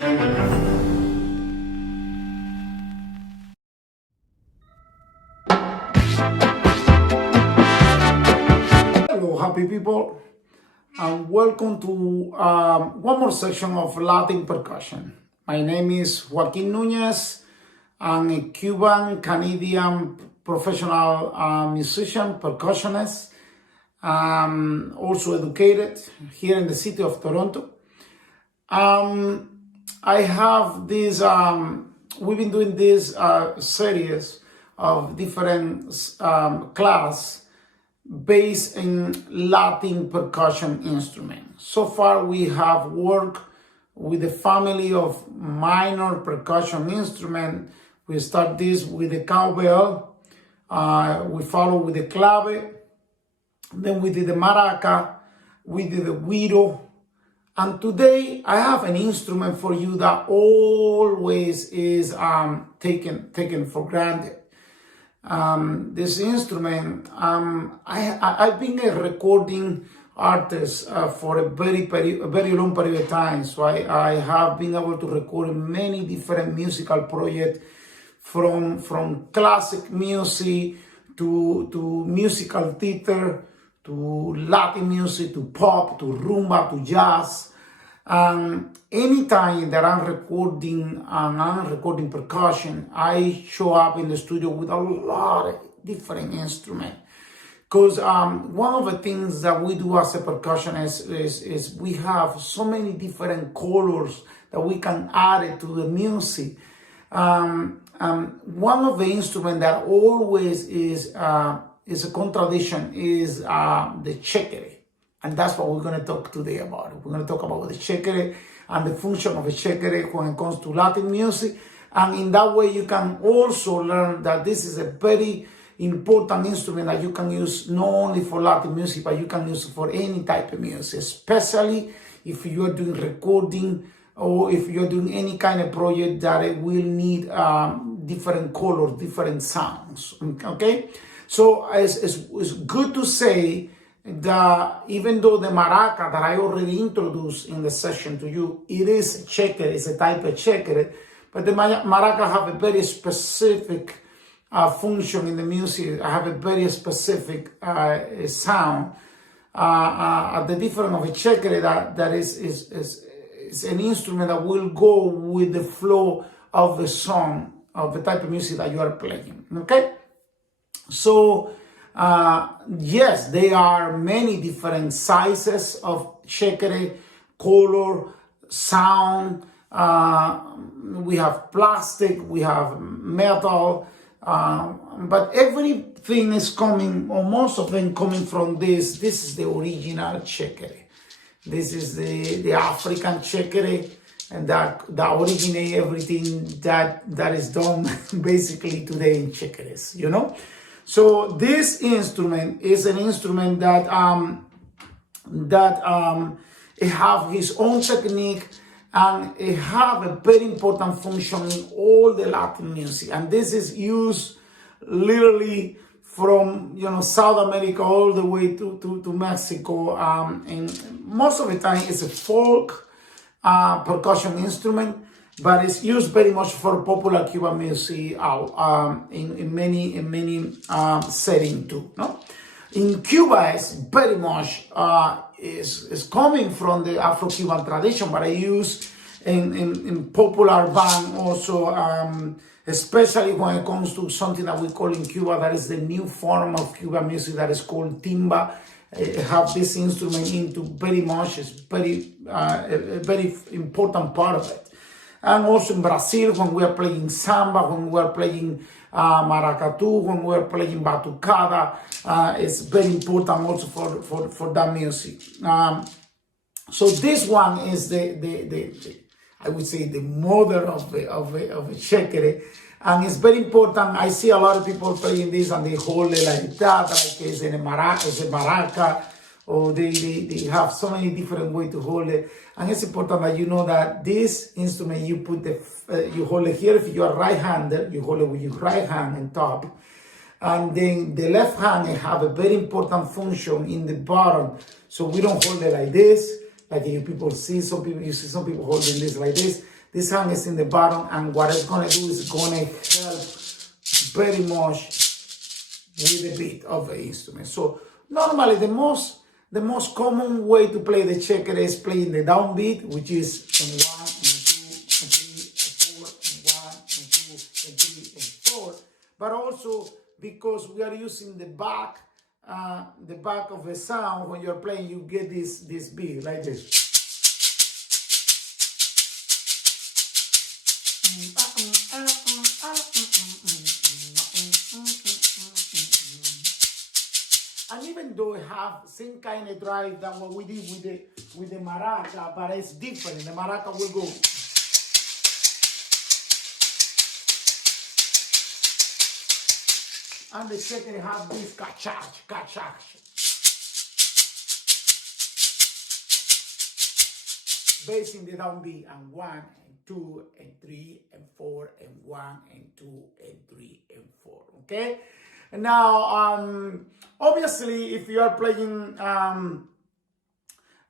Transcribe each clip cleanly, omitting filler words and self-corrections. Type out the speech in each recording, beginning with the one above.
Hello, happy people, and welcome to one more section of Latin percussion. My name is Joaquín Núñez. I'm a Cuban-Canadian professional musician, percussionist, also educated here in the city of Toronto. I have this, we've been doing this series of different class based in Latin percussion instruments. So far we have worked with the family of minor percussion instrument. We start this with the cowbell, we follow with the clave, then we did the maraca, we did the güiro, and today I have an instrument for you that always is taken for granted. This instrument, I've been a recording artist for a very long period of time. So I have been able to record many different musical projects, from classic music to musical theater, to Latin music, to pop, to rumba, to jazz. Anytime that I'm recording percussion, I show up in the studio with a lot of different instruments. Because one of the things that we do as a percussionist is we have so many different colors that we can add it to the music. One of the instruments that always is a contradiction is the chekere. And that's what we're going to talk today about. We're going to talk about the chekere and the function of the chekere when it comes to Latin music. And in that way, you can also learn that this is a very important instrument that you can use not only for Latin music, but you can use it for any type of music, especially if you are doing recording or if you're doing any kind of project that it will need different colors, different sounds. Okay? So it's good to say that even though the maraca that I already introduced in the session to you, it is chekere, it's a type of chekere, but the maraca have a very specific function in the music. I have a very specific sound. The difference of a chekere that is an instrument that will go with the flow of the song, of the type of music that you are playing. Okay? So, yes, there are many different sizes of chekere, color, sound. We have plastic, we have metal, but everything is coming, or most of them coming from this. This is the original chekere. This is the African chekere, and that originate everything that is done basically today in chekeres, you know. So this instrument is an instrument that it have his own technique, and it have a very important function in all the Latin music. And this is used literally from South America all the way to Mexico. And most of the time it's a folk percussion instrument, but it's used very much for popular Cuban music in many settings too. No? In Cuba, it's very much is coming from the Afro-Cuban tradition, but I use in popular band also, especially when it comes to something that we call in Cuba, that is the new form of Cuban music that is called timba. Have this instrument into very much, it's a very important part of it. And also in Brazil, when we are playing samba, when we are playing maracatu, when we are playing batucada, it's very important also for that music. So this one is the I would say the mother of the chekere, and it's very important. I see a lot of people playing this and they hold it like that, like it's a maraca, or they have so many different ways to hold it. And it's important that you know that this instrument, you put you hold it here. If you are right-handed, you hold it with your right hand on top. And then the left hand have a very important function in the bottom. So we don't hold it like this, like you people see. You see some people holding this like this. This hand is in the bottom, and what it's gonna do is gonna help very much with the beat of the instrument. So normally the most common way to play the checker is playing the downbeat, which is in 1 and 2 and 3 and 4 and 1 and 2 and 3 and 4. But also because we are using the back of the sound when you're playing, you get this beat like this. And even though it have same kind of drive that what we did with the maraca, but it's different. The maraca will go. And the checker have this kachach. Based in the downbeat, and 1 and 2 and 3 and 4 and 1 and 2 and 3 and 4. Okay. And now, obviously, if you are playing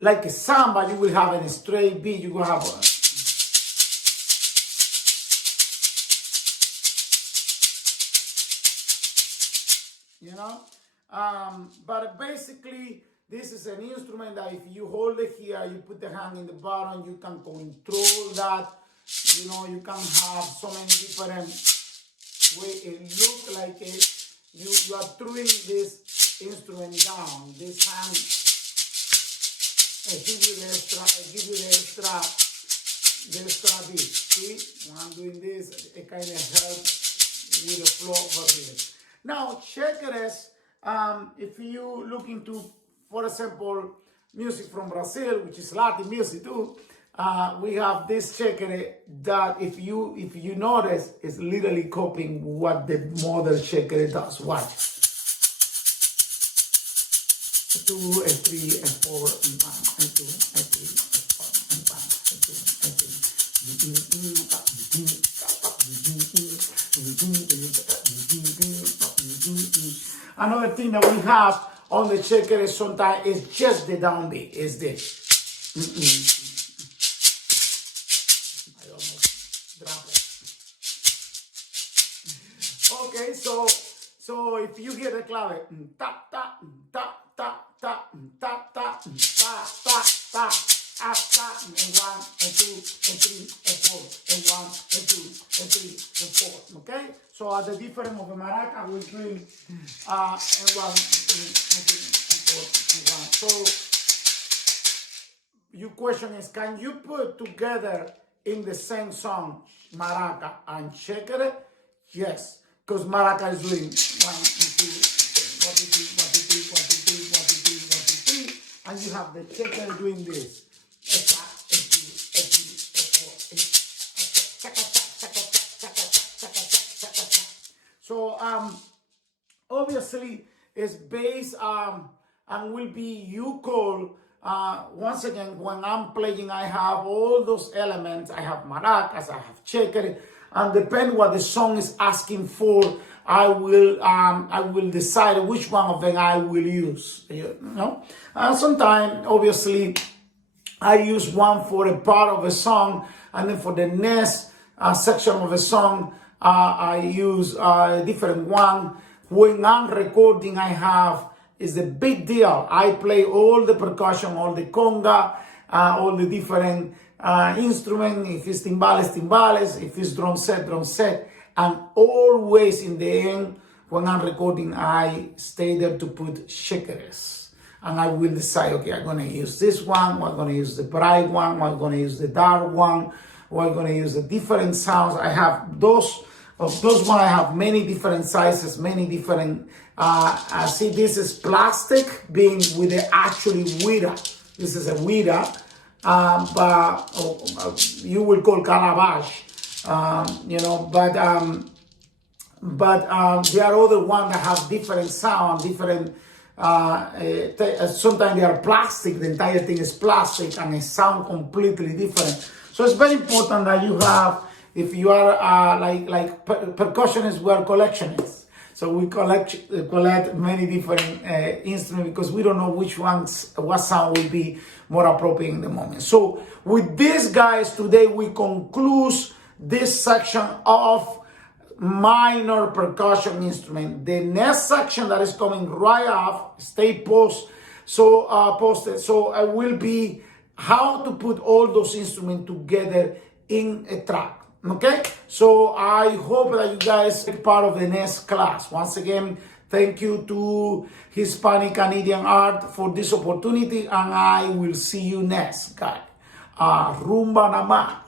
like a samba, you will have a straight beat. You will have but basically, this is an instrument that if you hold it here, you put the hand in the bottom, you can control that. You can have so many different ways. It looks like it. You are throwing this instrument down. This hand, I give you the extra beat. See, when I'm doing this, it kind of helps with the flow over here. Now, checkers, if you look into, for example, music from Brazil, which is Latin music too, we have this checker that if you notice is literally copying what the model checker does. Watch. 2 and 3 and 4 and 1 and 2 and 3 and 4 and 1 and 2 and 3. Another thing that we have on the checker is sometimes it's just the downbeat. Is this. Okay, so if you hear the clave, ta ta ta ta ta ta ta ta ta ta ta, and 1 and 2 and 3 and 4 and 1 and 2 and 3 and 4. Okay, so at the difference of the maraca, we're doing and 1 and 2 and 3 and 4 and 1. So your question is, can you put together in the same song maraca and checker? Yes. Because maraca is doing 1 and 2, 1, 2, 3, 1, 2, 3, 1, 2, 3, 1, 2, 3, 1, 2, 3, and you have the checker doing this. So obviously it's based and will be you call. Once again, when I'm playing, I have all those elements. I have maracas, I have checker. And depend what the song is asking for, I will decide which one of them I will use. And sometimes, obviously, I use one for a part of a song, and then for the next section of a song, I use a different one. When I'm recording, I have is a big deal. I play all the percussion, all the conga, all the different instrument. If it's timbales, if it's drum set, and always in the end, when I'm recording, I stay there to put shakers, and I will decide, okay, I'm gonna use this one, I'm gonna use the bright one, I'm gonna use the dark one, or I'm gonna use the different sounds. I have those one. I have many different sizes, many different. See, this is plastic, being with the actually wira. This is a wira. But you will call calabash, but there are other ones that have different sound, different, sometimes they are plastic, the entire thing is plastic and it sound completely different. So it's very important that you have, if you are like percussionists, we are collectionists. So we collect many different instruments because we don't know what sound will be more appropriate in the moment. So with this, guys, today we conclude this section of minor percussion instrument. The next section that is coming right off, stay posted. So I will be how to put all those instruments together in a track. Okay, so I hope that you guys take part of the next class. Once again, thank you to Hispanic Canadian Art for this opportunity, and I will see you next, guys. Rumba nama.